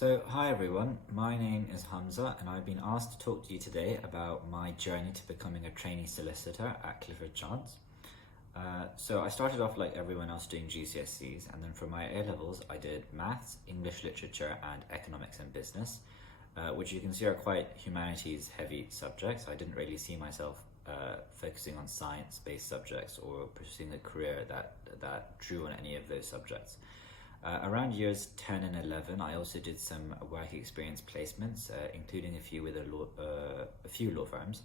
So, hi everyone, my name is Hamza and I've been asked to talk to you today about my journey to becoming a trainee solicitor at Clifford Chance. So I started off like everyone else doing GCSEs, and then for my A-levels I did maths, English literature and economics and business, which you can see are quite humanities heavy subjects. I didn't really see myself focusing on science-based subjects or pursuing a career that drew on any of those subjects. Around years 10 and 11, I also did some work experience placements, including a few with a few law firms.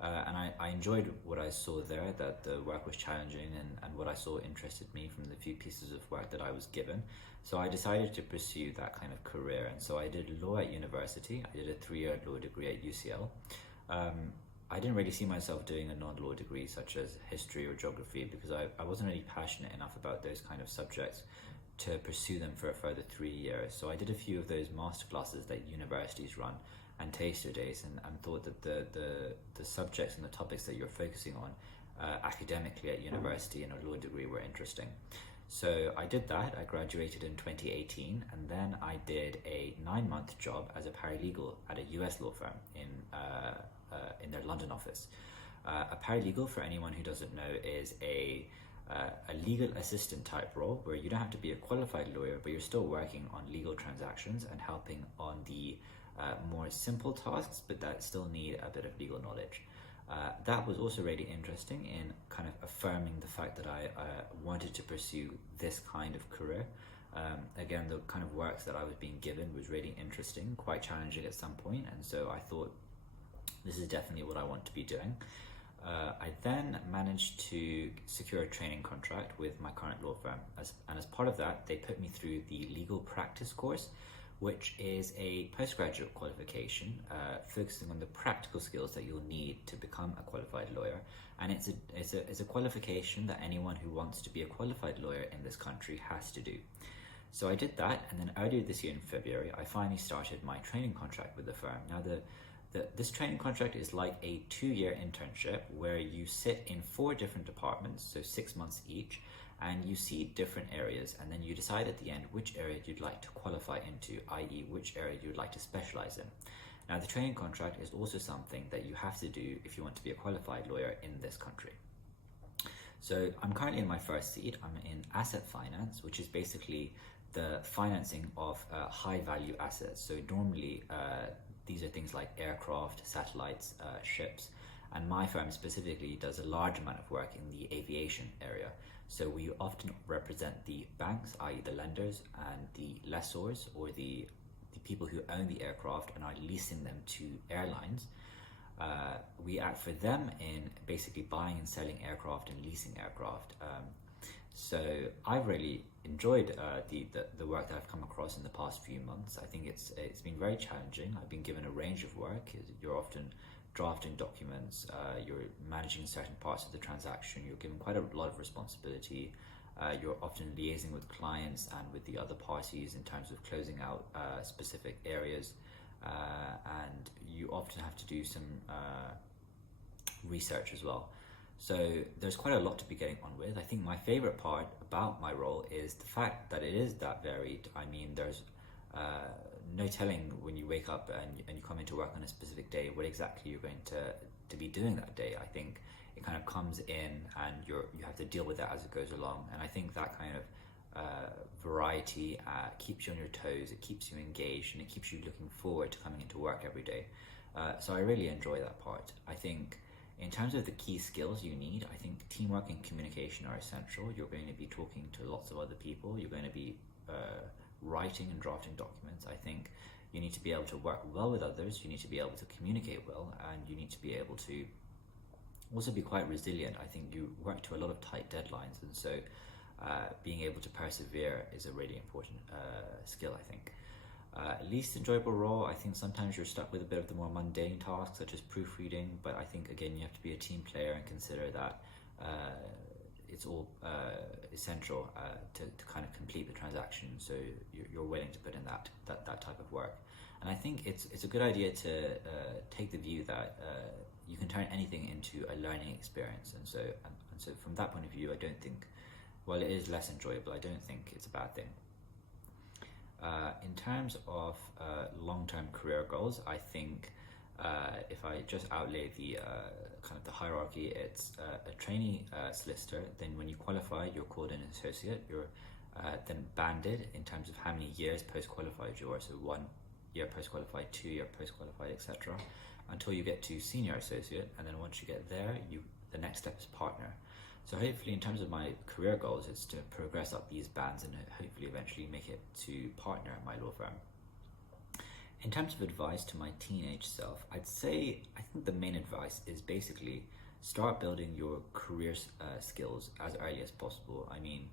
And I enjoyed what I saw there, that the work was challenging and what I saw interested me from the few pieces of work that I was given. So I decided to pursue that kind of career. And so I did law at university. I did a 3-year law degree at UCL. I didn't really see myself doing a non-law degree such as history or geography because I wasn't really passionate enough about those kind of subjects to pursue them for a further 3 years. So I did a few of those masterclasses that universities run and taster days, and thought that the subjects and the topics that you're focusing on academically at university in a law degree were interesting. So I did that. I graduated in 2018, and then I did a 9-month job as a paralegal at a US law firm in their London office. A paralegal, for anyone who doesn't know, is a legal assistant type role where you don't have to be a qualified lawyer, but you're still working on legal transactions and helping on the more simple tasks, but that still need a bit of legal knowledge. That was also really interesting in kind of affirming the fact that I wanted to pursue this kind of career. Again, the kind of works that I was being given was really interesting, quite challenging at some point, and so I thought this is definitely what I want to be doing. I then managed to secure a training contract with my current law firm, and as part of that, they put me through the legal practice course, which is a postgraduate qualification focusing on the practical skills that you'll need to become a qualified lawyer. And it's a qualification that anyone who wants to be a qualified lawyer in this country has to do. So I did that, and then earlier this year in February, I finally started my training contract with the firm. Now, this training contract is like a 2-year internship where you sit in 4 different departments, so 6 months each, and you see different areas, and then you decide at the end which area you'd like to qualify into, i.e. which area you'd like to specialize in. Now, the training contract is also something that you have to do if you want to be a qualified lawyer in this country. So I'm currently in my first seat. I'm in asset finance, which is basically the financing of high value assets. So normally these are things like aircraft, satellites, ships, and my firm specifically does a large amount of work in the aviation area. So we often represent the banks, i.e. the lenders, and the lessors, or the people who own the aircraft and are leasing them to airlines. We act for them in basically buying and selling aircraft and leasing aircraft. So I've really enjoyed the work that I've come across in the past few months. I think it's been very challenging. I've been given a range of work. You're often drafting documents, you're managing certain parts of the transaction, you're given quite a lot of responsibility, you're often liaising with clients and with the other parties in terms of closing out specific areas, and you often have to do some research as well. So there's quite a lot to be getting on with. I think my favorite part about my role is the fact that it is that varied. I mean, there's no telling when you wake up and you come into work on a specific day what exactly you're going to be doing that day. I think it kind of comes in and you have to deal with that as it goes along. And I think that kind of variety keeps you on your toes, it keeps you engaged, and it keeps you looking forward to coming into work every day. So I really enjoy that part. I think in terms of the key skills you need, I think teamwork and communication are essential. You're going to be talking to lots of other people. You're going to be writing and drafting documents. I think you need to be able to work well with others. You need to be able to communicate well, and you need to be able to also be quite resilient. I think you work to a lot of tight deadlines, and so being able to persevere is a really important skill, I think. Least enjoyable role, I think sometimes you're stuck with a bit of the more mundane tasks such as proofreading, but I think again you have to be a team player and consider that it's all essential to kind of complete the transaction, so you're willing to put in that type of work. And I think it's a good idea to take the view that you can turn anything into a learning experience, and so from that point of view, I don't think, while it is less enjoyable, I don't think it's a bad thing. In terms of long-term career goals, I think if I just outlay the kind of the hierarchy, it's a trainee solicitor. Then when you qualify, you're called an associate. You're then banded in terms of how many years post-qualified you are. So 1 year post-qualified, 2 year post-qualified, etc. Until you get to senior associate, and then once you get there, the next step is partner. So hopefully, in terms of my career goals, it's to progress up these bands and hopefully eventually make it to partner at my law firm. In terms of advice to my teenage self, I think the main advice is basically start building your career skills as early as possible. I mean,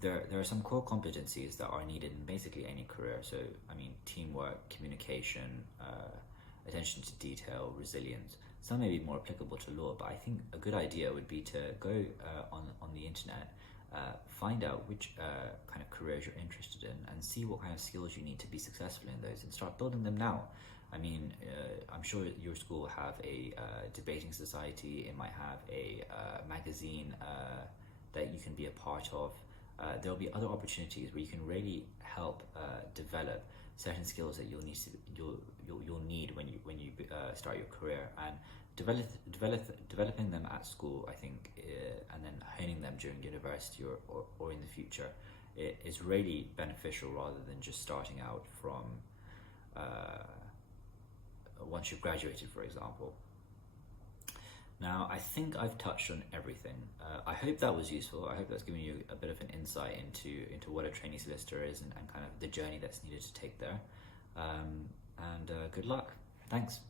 there are some core competencies that are needed in basically any career. So, I mean, teamwork, communication, attention to detail, resilience. Some may be more applicable to law, but I think a good idea would be to go on the internet, find out which kind of careers you're interested in, and see what kind of skills you need to be successful in those, and start building them now. I mean, I'm sure your school will have a debating society. It might have a magazine that you can be a part of. There'll be other opportunities where you can really help develop certain skills that you'll need when you start your career, and developing them at school, I think, and then honing them during university or in the future, it is really beneficial rather than just starting out from once you've graduated, for example. Now, I think I've touched on everything. I hope that was useful. I hope that's given you a bit of an insight into what a trainee solicitor is and kind of the journey that's needed to take there. And good luck. Thanks.